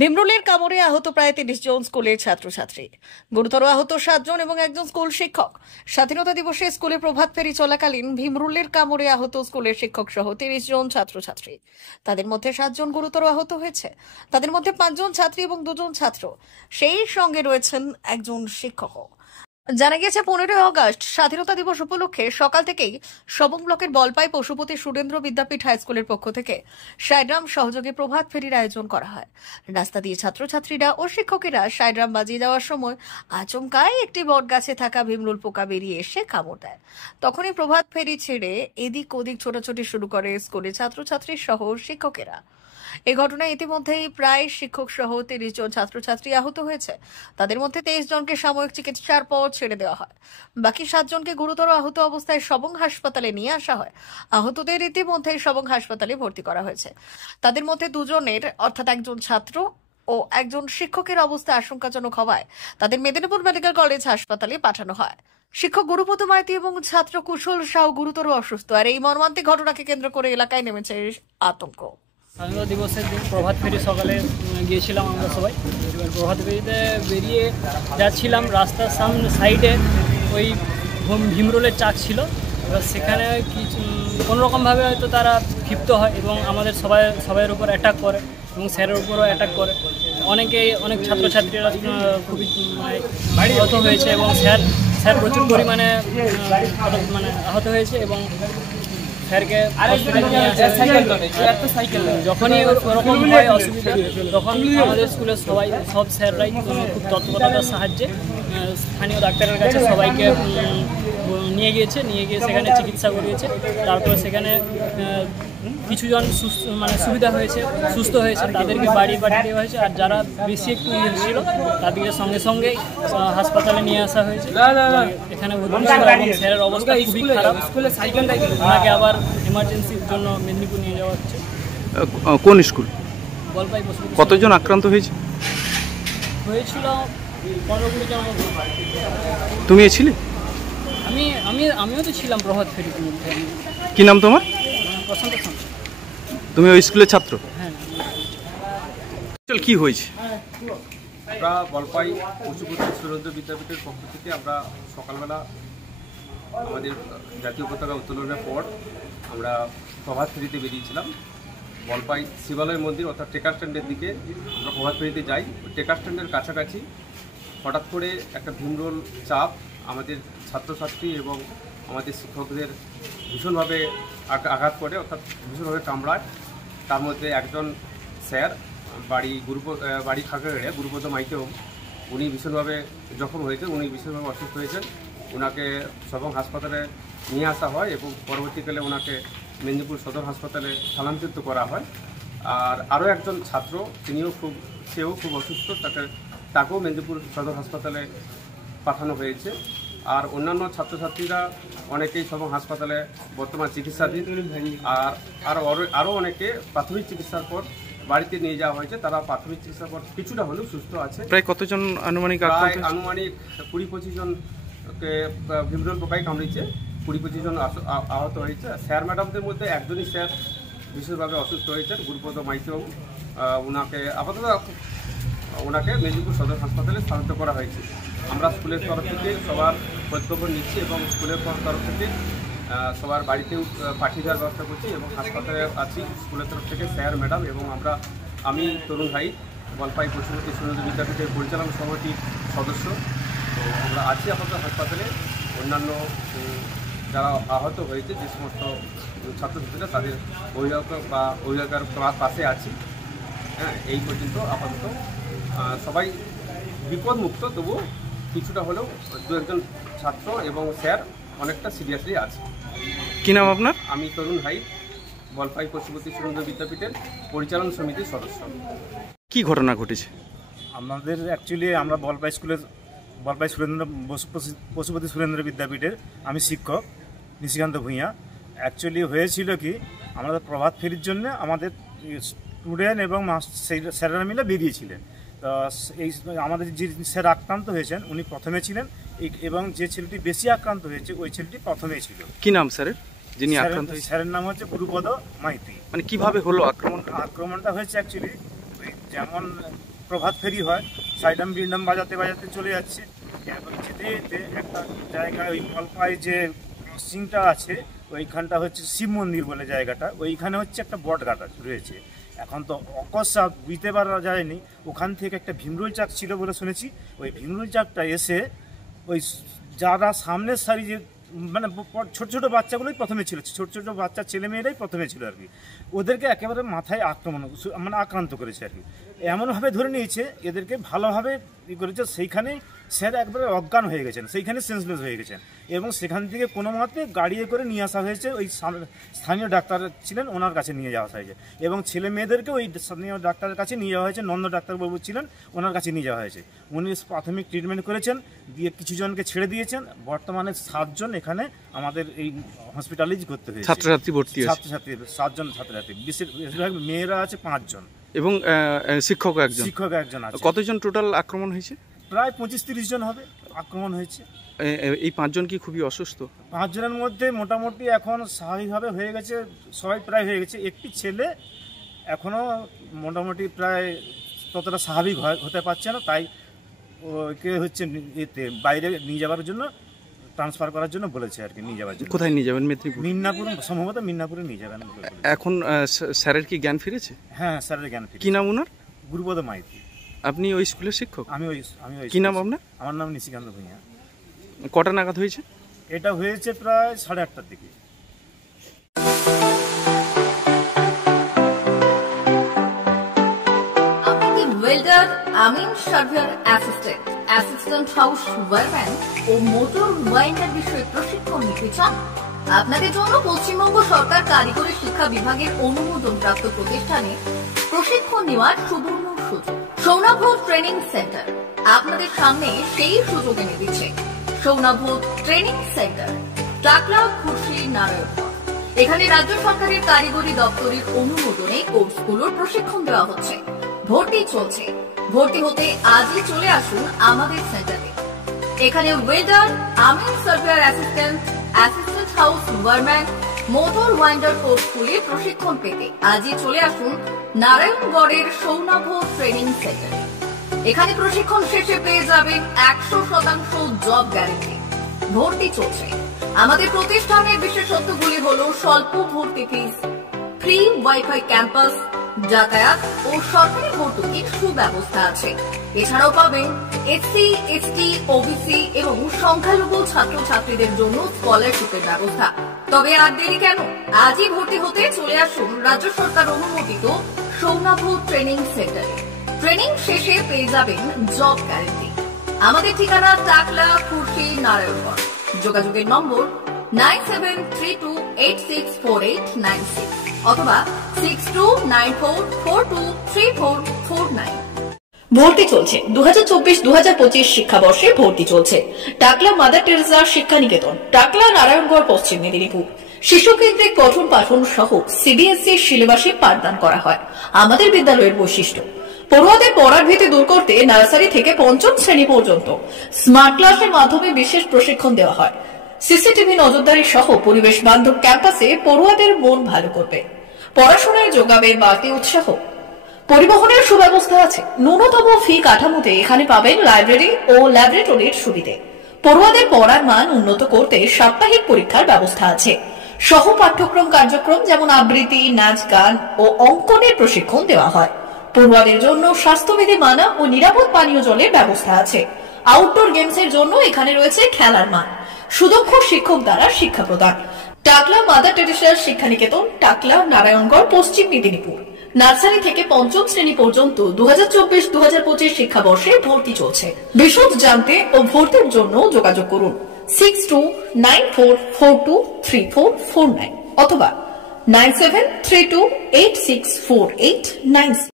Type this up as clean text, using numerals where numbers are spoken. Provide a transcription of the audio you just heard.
ভিমরুলের কামড়ে আহত প্রায় ৩০ জন স্কুলের ছাত্রছাত্রী, গুরুতর আহত ৭ জন এবং একজন স্কুল শিক্ষক। স্বাধীনতা দিবসে স্কুলে প্রভাত ফেরি চলাকালীন ভিমরুলের কামড়ে আহত স্কুলের শিক্ষক সহ ৩০ জন ছাত্রছাত্রী। তাদের মধ্যে ৭ জন গুরুতর আহত হয়েছে। তাদের মধ্যে ৫ জন ছাত্রী এবং ২ জন ছাত্র, সেই সঙ্গে রয়েছেন একজন শিক্ষকও। জানা গেছে ১৫ই আগস্ট স্বাধীনতা দিবস উপলক্ষে সকাল থেকেই সবং ব্লকের বলপাই পশুপতি সুরেন্দ্র বিদ্যাপীঠ হাই স্কুলের পক্ষ থেকে সাইড্রাম সহযোগে প্রভাত ফেরির আয়োজন করা হয়। রাস্তা দিয়ে ছাত্রছাত্রীরা ও শিক্ষকেরা সাইড্রাম বাজিয়ে দেওয়ার সময় আচমকাই একটি বটগাছে থাকা ভিমরুল পোকা বেরিয়ে এসে কামড় দেয়। তখনই প্রভাত ফেরি ছেড়ে এদিক ওদিক ছোটাছুটি শুরু করে স্কুলের ছাত্রছাত্রী সহ শিক্ষকেরা। এই ঘটনায় ইতিমধ্যেই প্রায় শিক্ষক সহ ৩০ জন ছাত্রছাত্রী আহত হয়েছে। তাদের মধ্যে ২৩ জনকে সাময়িক চিকিৎসার পর ছেড়ে দেওয়া হয়। বাকি ৭ জনকে গুরুতর আহত অবস্থায় সবং হাসপাতালে নিয়ে আসা হয়। আহতদের ইতিমধ্যেই সবং হাসপাতালে ভর্তি করা হয়েছে। তাদের মধ্যে ২ জনের অর্থাৎ একজন ছাত্র ও একজন শিক্ষকের অবস্থা আশঙ্কাজনক হওয়ায় তাদের মেদিনীপুর মেডিকেল কলেজ হাসপাতালে পাঠানো হয়। শিক্ষক গুরুপদ মাইতি এবং ছাত্র কুশল সাউ গুরুতর অসুস্থ। আর এই মর্মান্তিক ঘটনাকে কেন্দ্র করে এলাকায় নেমেছে আতঙ্ক। স্বাধীনতা দিবসের দিন প্রভাত ফেরি সকালে গিয়েছিলাম আমরা সবাই। এবার প্রভাত ফেরিতে বেরিয়ে যাচ্ছিলাম, রাস্তার সামনে সাইডে ওই ভিমরুলের চাক ছিল। এবার সেখানে কিছু কোনোরকমভাবে হয়তো তারা ক্ষিপ্ত হয় এবং আমাদের সবাইয়ের উপর অ্যাটাক করে এবং স্যারের উপরও অ্যাটাক করে। অনেক ছাত্রছাত্রীরা খুবই আহত হয়েছে এবং স্যার প্রচুর পরিমাণে আহত হয়েছে এবং স্যারকে যখনই ওরকম হয় অসুবিধা, তখন আমাদের স্কুলের সব স্যাররাই খুব তৎপরতার সাহায্যে স্থানীয় ডাক্তারের কাছে সবাইকে নিয়ে গিয়ে সেখানে চিকিৎসা করিয়েছে। তারপরে সেখানে কিছুজন সুবিধা হয়েছে, সুস্থ হয়েছে, তাদেরকে বাড়ি পাঠিয়ে দেওয়া হয়েছে। আর যারা বেশি একটু ইয়ে ছিল তাদেরকে সঙ্গে সঙ্গেই হাসপাতালে নিয়ে আসা হয়েছে। এখানে স্যারের অবস্থা খুবই খারাপ, ওনাকে আবার এমার্জেন্সির জন্য মেদিনীপুর নিয়ে যাওয়া হচ্ছে। কোন স্কুল? বলপাই। কতজন আক্রান্ত হয়েছিল? ১৫-২০ জন। তুমি ছিলে? আমিও তো ছিলাম প্রভাত ফেরির মধ্যে। কি নাম তোমার? প্রশান্ত। তুমি ওই স্কুলের ছাত্র? হ্যাঁ। কি হয়েছে? আমরা বলপাই পশুপতি সুরেন্দ্র বিদ্যাপীঠের পক্ষ থেকে আমরা সকালবেলা আমাদের জাতীয় পতাকা উত্তোলনের পর আমরা প্রভাত ফেরিতে বেরিয়েছিলাম। বলপাই শিবালয় মন্দির অর্থাৎ টেকার স্ট্যান্ডের দিকে আমরা প্রভাত ফেরিতে যাই। টেকার স্ট্যান্ডের কাছাকাছি হঠাৎ করে একটা ভিমরুল চাপ আমাদের ছাত্রছাত্রী এবং আমাদের শিক্ষকদের ভীষণভাবে আঘাত করে, অর্থাৎ ভীষণভাবে কামড়ায়। তার মধ্যে একজন স্যার বাড়ি খাগড়াগড়ে গুরুপদ মাইতি, উনি ভীষণভাবে জখম হয়েছেন, উনি ভীষণভাবে অসুস্থ হয়েছেন। ওনাকে সবং হাসপাতালে নিয়ে আসা হয় এবং পরবর্তীকালে ওনাকে মেদিনীপুর সদর হাসপাতালে স্থানান্তরিত করা হয়। আর আরও একজন ছাত্র, সেও খুব অসুস্থ, তাকেও মেদিনীপুর সদর হাসপাতালে পাঠানো হয়েছে। আর অন্যান্য ছাত্রছাত্রীরা অনেকেই সবং হাসপাতালে বর্তমান চিকিৎসাধীন। আর আরও অনেকে প্রাথমিক চিকিৎসার পর বাড়িতে নিয়ে যাওয়া হয়েছে। তারা প্রাথমিক চিকিৎসার পর কিছুটা হলেও সুস্থ আছে। প্রায় কতজন আনুমানিক? প্রায় আনুমানিক ২০-২৫ জনকে ভিমরুল পোকায় কামড়েছে, ২০-২৫ জন আহত হয়েছে। স্যার ম্যাডামদের মধ্যে একজনই স্যার বিশেষভাবে অসুস্থ হয়েছেন, গুরুপদ মাইতি। ওনাকে মেদিনীপুর সদর হাসপাতালে স্থানান্তর করা হয়েছে। আমরা স্কুলের তরফ থেকে সবার খোঁজখবর নিচ্ছি এবং স্কুলের তরফ থেকে সবার বাড়িতেও পাঠিয়ে দেওয়ার ব্যবস্থা করছি এবং হাসপাতালে আছি স্কুলের তরফ থেকে স্যার ম্যাডাম এবং আমি তরুণ ভাই, বলপাই পশুপতি সুরেন্দ্র বিদ্যাপীঠের পরিচালনা সমিতির সদস্য। তো আমরা আছি আপাতত হাসপাতালে। অন্যান্য যারা আহত হয়েছে যে সমস্ত ছাত্রছাত্রীরা, তাদের অভিভাবকের পাশে আছি। হ্যাঁ, এই পর্যন্ত আপাতত সবাই বিপদমুক্ত, তবুও কিছুটা হলেও ২-১ ছাত্র এবং স্যার অনেকটা সিরিয়াসলি আছে। কি নাম আপনার? আমি তরুণ ভাই, বলপাই পশুপতি সুরেন্দ্র বিদ্যাপীঠের পরিচালন সমিতির সদস্য। কি ঘটনা ঘটেছে? আমাদের অ্যাকচুয়ালি আমরা বলপাই পশুপতি সুরেন্দ্র বিদ্যাপীঠের আমি শিক্ষক নিশিকান্ত ভূঁইয়া। অ্যাকচুয়ালি হয়েছিল কি, আমাদের প্রভাত ফেরির জন্য আমাদের স্টুডেন্ট এবং স্যারেরা মিলে বেরিয়েছিলেন। তো এই আমাদের যে স্যার আক্রান্ত হয়েছেন উনি প্রথমে ছিলেন এবং যে ছেলেটি বেশি আক্রান্ত হয়েছে ওই ছেলেটি প্রথমেই ছিল। কি নাম স্যারের যিনি আক্রান্ত? স্যারের নাম হচ্ছে গুরুপদ মাইতি। মানে কিভাবে হলো আক্রমণটা হয়েছে অ্যাকচুয়ালি যেমন প্রভাত ফেরি হয়, সাইডাম বিন্ডাম বাজাতে বাজাতে চলে যাচ্ছে। এখন যেতে যেতে একটা জায়গায় ওই কলপায় যে ক্রসিংটা আছে ওইখানটা হচ্ছে শিব মন্দির বলে জায়গাটা, ওইখানে হচ্ছে একটা বট গাছ রয়েছে। এখন তো অকস্মাৎ বুঝতে পারা যায়নি, ওখান থেকে একটা ভীমরুল চাক ছিল বলে শুনেছি। ওই ভীমরুল চাকটা এসে ওই যারা সামনের সারি যে মানে ছোট ছোট বাচ্চাগুলোই প্রথমে ছিল, ছোট ছোট বাচ্চা ছেলে মেয়েরাই প্রথমে ছিল আর কি, ওদেরকে একেবারে মাথায় আক্রমণ মানে আক্রান্ত করেছে আর কি। এমনভাবে ধরে নিয়েছে এদেরকে ভালোভাবে করেছে, সেইখানেই স্যার একবারে অজ্ঞান হয়ে গেছেন, সেইখানে সেন্সলেস হয়ে গেছেন এবং সেখান থেকে কোনো মতে গাড়িয়ে করে নিয়ে আসা হয়েছে। ওই স্থানীয় ডাক্তার ছিলেন ওনার কাছে নিয়ে যাওয়া হয়েছে এবং ছেলে মেয়েদেরকে ওই স্থানীয় ডাক্তারের কাছে নিয়ে যাওয়া হয়েছে, নন্দ ডাক্তারবাবু ছিলেন ওনার কাছে নিয়ে যাওয়া হয়েছে। উনি প্রাথমিক ট্রিটমেন্ট করেছেন, দিয়ে কিছু জনকে ছেড়ে দিয়েছেন। বর্তমানে 7 জন এখানে আমাদের এই হসপিটালাইজ করতে হয়েছে। ছাত্রছাত্রী ভর্তি আছে? ছাত্রছাত্রী 7 জন ছাত্রছাত্রী, বেশিরভাগ মেয়েরা আছে 5 জন এবং শিক্ষক একজন আছে। কতজন টোটাল আক্রমণ হয়েছে? প্রায় 25-30 জন হবে আক্রমণ হয়েছে। এই 5 জন কি খুবই অসুস্থ? 5 জনের মধ্যে মোটামুটি এখন স্বাভাবিকভাবে হয়ে গেছে, সবাই প্রায় হয়ে গেছে। একটি ছেলে এখনো মোটামুটি প্রায় ততটা স্বাভাবিক হতে পারছে না, তাই ওকে হচ্ছে এতে বাইরে নিয়ে যাওয়ার জন্য ট্রান্সফার করার জন্য বলেছে আর কি, নিয়ে যাওয়ার জন্য। কোথায় নিয়ে যাবেন? মেদিনীপুর? মিদনাপুর, সম্ভবত মিদনাপুরে নিয়ে যাবেন। এখন স্যারের কি জ্ঞান ফিরেছে? হ্যাঁ, স্যারের জ্ঞান ফিরেছে। কি নাম ওনার? গুরুপদ মাইতি। আপনি ওই স্কুলের শিক্ষক? আমি ওই কি নাম আপনার? আমার নাম নিশিকান্ত ভূঁইয়া। কটা নাগাদ হয়েছে এটা? হয়েছে প্রায় 8:30টার দিকে। Welder, amin surveyor assistant, assistant house wireman ও মোটর ওয়াইন্ডার বিষয়ে প্রশিক্ষণ নিতে চান? আপনাদের জন্য পশ্চিমবঙ্গ সরকার কারিগরি শিক্ষা বিভাগের অনুমোদনপ্রাপ্ত প্রতিষ্ঠানে প্রশিক্ষণ নেওয়ার সুবর্ণ সুযোগ। সৌনাভ ট্রেনিং সেন্টার আপনাদের সামনে সেই সুযোগ এনে দিচ্ছে। সৌনাভ ট্রেনিং সেন্টার, টাকলা, খুশি, নারায়ণগড়। এখানে রাজ্য সরকারের কারিগরি দপ্তরের অনুমোদনে কোর্সগুলোর প্রশিক্ষণ দেওয়া হচ্ছে। ভর্তি চলছে। ভর্তি হতে আজই চলে আসুন আমাদের সেন্টারে। এখানে welder, amin surveyor assistant, assistant house wireman, motor winder কোর্সগুলি প্রশিক্ষণ পেতে আজই চলে আসুন নারায়ণগড়ের সৌনাভ ট্রেনিং সেন্টারে। এখানে প্রশিক্ষণ শেষে পেয়ে যাবেন 100% জব গ্যারেন্টি। ভর্তি চলছে। আমাদের প্রতিষ্ঠানের বিশেষত্বগুলি হল স্বল্প ভর্তি ফিস, ফ্রি ওয়াইফাই ক্যাম্পাস, যাতায়াত ও সরকারি ভর্তুকির সুব্যবস্থা আছে। এছাড়াও পাবেন এসসি, এসটি, ওবিসি এবং সংখ্যালঘু ছাত্রছাত্রীদের জন্য স্কলারশিপের ব্যবস্থা। তবে আর দেরি কেন? আজই ভর্তি হতে চলে আসুন রাজ্য সরকার অনুমোদিত সৌনাভ ট্রেনিং সেন্টারে। ট্রেনিং শেষে পেয়ে যাবেন জব গ্যারেন্টি। আমাদের ঠিকানা টাকলা, খুশি, নারায়ণগড়। যোগাযোগের নম্বর 9732864896 অথবা 6294423449। ভর্তি চলছে। 2024-2025 শিক্ষাবর্ষে ভর্তি চলছে। টাকলা মাদার টেরেসা শিক্ষানিকেতন, টাকলা, নারায়ণগড়, পশ্চিম মেদিনীপুর। শিশু কেন্দ্রিক পঠন পাঠন সহ সিবিএসই সিলেবাসে পাঠদান করা হয়। আমাদের বিদ্যালয়ের বৈশিষ্ট্য: পড়ুয়াদের পড়ার ভীতি দূর করতে নার্সারি থেকে 5ম শ্রেণী পর্যন্ত স্মার্ট ক্লাসের মাধ্যমে বিশেষ প্রশিক্ষণ দেওয়া হয়। সিসিটিভি নজরদারি সহ পরিবেশ বান্ধব ক্যাম্পাসে পড়ুয়াদের মন ভালো করবে। পড়াশোনায় যোগাবে বাড়তি উৎসাহ। পরিবহনের সুব্যবস্থা আছে। ন্যূনতম ফি কাঠামোতে এখানে পাবেন লাইব্রেরি ও ল্যাবরেটরির সুবিধে। পড়ুয়াদের পড়ার মান উন্নত করতে সাপ্তাহিক পরীক্ষার ব্যবস্থা আছে। সহ পাঠ্যক্রম কার্যক্রম যেমন আবৃত্তি, নাচ, গান ও অঙ্কনের প্রশিক্ষণ দেওয়া হয়। পড়ুয়াদের জন্য স্বাস্থ্যবিধি মানা ও নিরাপদ পানীয় জলের ব্যবস্থা আছে। আউটডোর গেমসের জন্য এখানে রয়েছে খেলার মাঠ। সুদক্ষ শিক্ষক দ্বারা শিক্ষা প্রদান। টাকলা মাদার টেরেসা শিক্ষানিকেতন, টাকলা, নারায়ণগড়, পশ্চিম মেদিনীপুর। নার্সারি থেকে 5ম শ্রেণী পর্যন্ত 2024-2025 শিক্ষাবর্ষে ভর্তি চলছে। বিশদ জানতে ও ভর্তির জন্য যোগাযোগ করুন 6294423449 অথবা 9732864896।